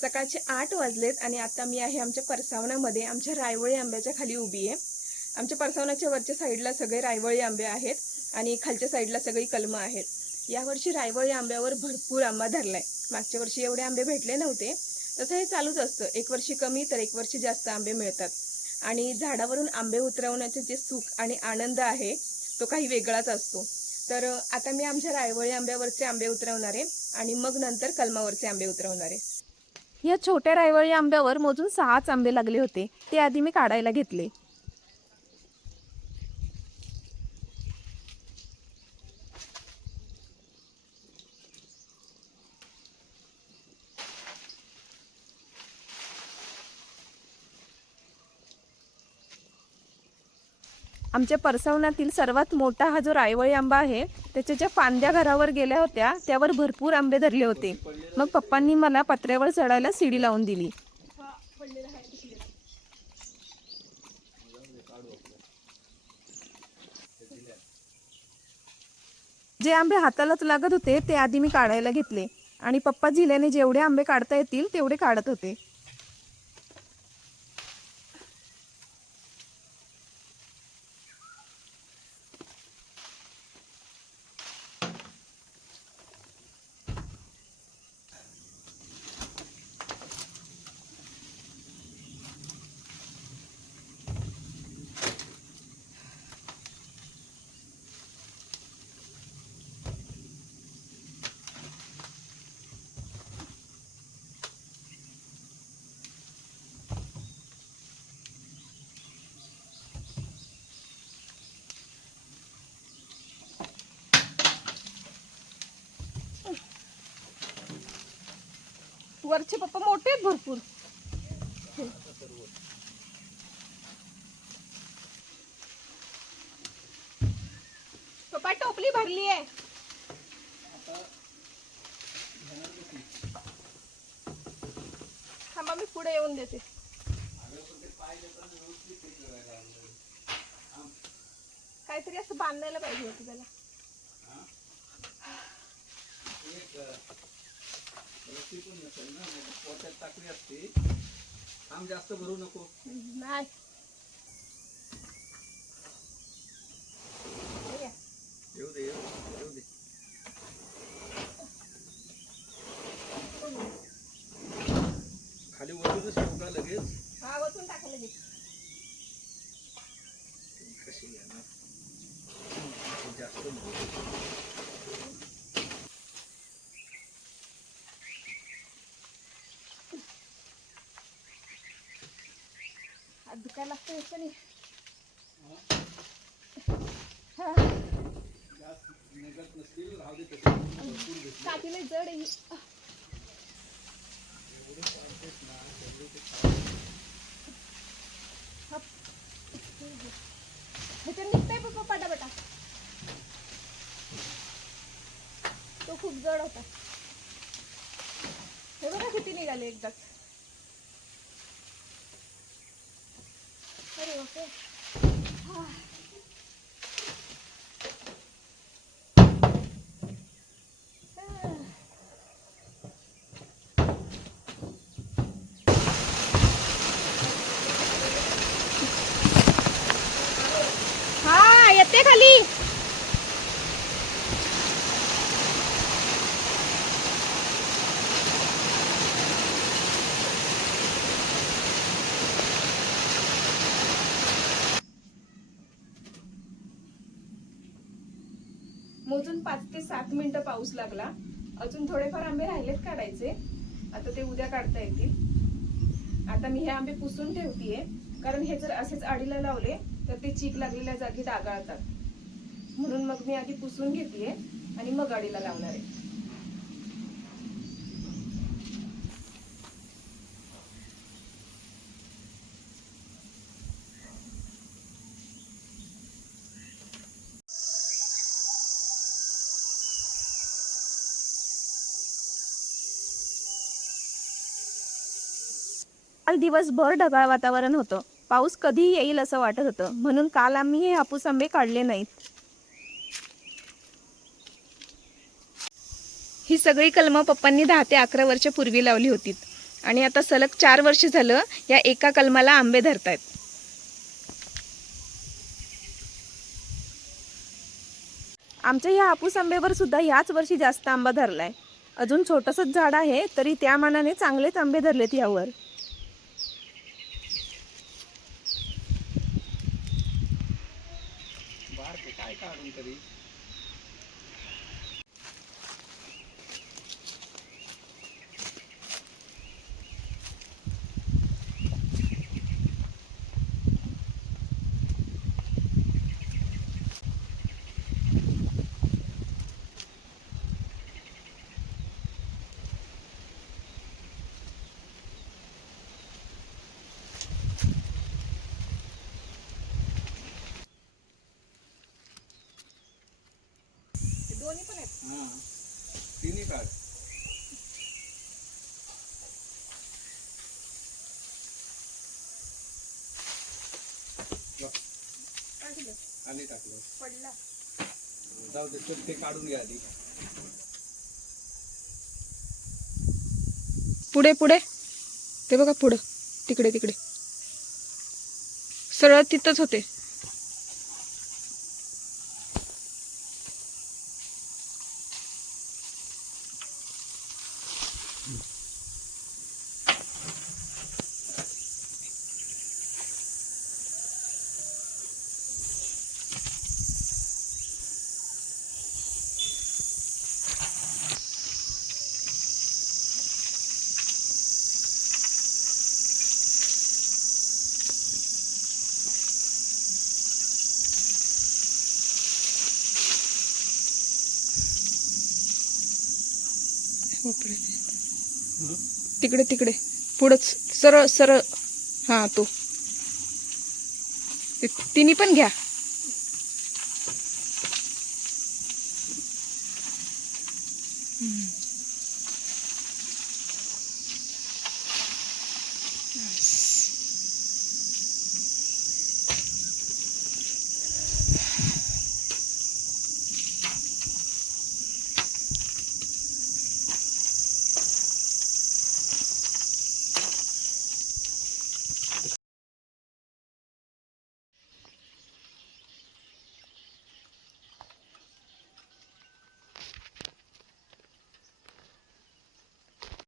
सकाळचे आठ वाजलेत आणि आता मी आहे आमच्या परसावनामध्ये. आमच्या रायवळी आंब्याच्या खाली उभी आहे. आमच्या परसावनाच्या वरच्या साईडला सगळे रायवळी आंबे आहेत आणि खालच्या साईडला सगळी कलमं आहेत. यावर्षी रायवळी आंब्यावर भरपूर आंबा धरलाय. मागच्या वर्षी एवढे आंबे भेटले नव्हते. तसं हे चालूच असतं. एक वर्षी कमी तर एक वर्षी जास्त आंबे मिळतात. आणि झाडावरून आंबे उतरवण्याचे जे सुख आणि आनंद आहे तो काही वेगळाच असतो. तर आता मी आमच्या रायवळी आंब्यावरचे आंबे उतरवणार आहे आणि मग नंतर कलमावरचे आंबे उतरवणार आहे. या छोट्या रायवळी आंब्यावर मोजून सहाच आंबे लागले होते. ते आधी मी काढायला घेतले. आमच्या परसवण्यातील सर्वात मोठा हा जो रायवळी आंबा आहे त्याच्या ज्या फांद्या घरावर गेल्या होत्या त्यावर भरपूर आंबे धरले होते. मग पप्पांनी मला पत्र्यावर चढायला सीडी लावून दिली. जे आंबे हातालाच लागत होते ते आधी मी काढायला घेतले. आणि पप्पा जिल्याने जेवढे आंबे काढता येतील तेवढे काढत होते. वरचे पप्पा मोठे आहेत भरपूर. पप्पा टोपली भरली आहे. थांबा मी पुढे येऊन देते. काहीतरी असं बांधायला पाहिजे होतं त्याला. रस्सी पण नसेल ना मग पोटात टाकली असते थांब जास्त भरू नको नाही. येऊ दे येऊ दे, येऊ दे खाली वरच शेवगा लगेच हा वतून टाकलं लगेच. कशी ना जास्त नको. हात दुखायला लागतं ह्याच्याने हा, जास्त निघत नसतील राहू दे तसे भरपूर घेतले काठीला जड आहे ही. ह्याच्यात निघतंय पप्पा पटापटा तो खूप जड होता हे बघा किती निघाले एकदाच खाली मोजून पाच ते सात मिनिटं पाऊस लागला. अजून थोडेफार आंबे राहिलेत काढायचे. आता ते उद्या काढता येतील. आता मी हे आंबे पुसून ठेवतीये. कारण हे जर असेच आडीला लावले तर ते चीक लागलेल्या जागी डागाळतात. म्हणून मग मी आधी पुसून घेतेय आणि मग आडीला लावणार आहे. काल दिवसभर ढगाळ वातावरण होतं. पाऊस कधी येईल असं वाटत होतं. म्हणून काल आम्ही हे हापूस आंबे काढले नाहीत. ही सगळी कलमं पप्पांनी दहा ते अकरा वर्ष पूर्वी लावली होती आणि आता सलग चार वर्ष झालं या एका कलमाला आंबे धरतायत. आमच्या या हापूस आंब्यावर सुद्धा ह्याच वर्षी जास्त आंबा धरलाय. अजून छोटंसंच झाड आहे तरी त्या मानाने चांगलेच आंबे धरलेत यावर. बाहेर ते काय काढून दोन्ही पण आहेत. तिन्ही काढ आणि टाकलं. पडला. जाऊ दे चल ते काढून घ्या आधी. पुढे पुढे. ते बघा पुढं. तिकडे तिकडे. सरळ तिथंच होते हो, पुढे. तिकडे तिकडे. पुढंच. सरळ सरळ. हा तो. तिने तिन्ही पण घ्या. हम्म.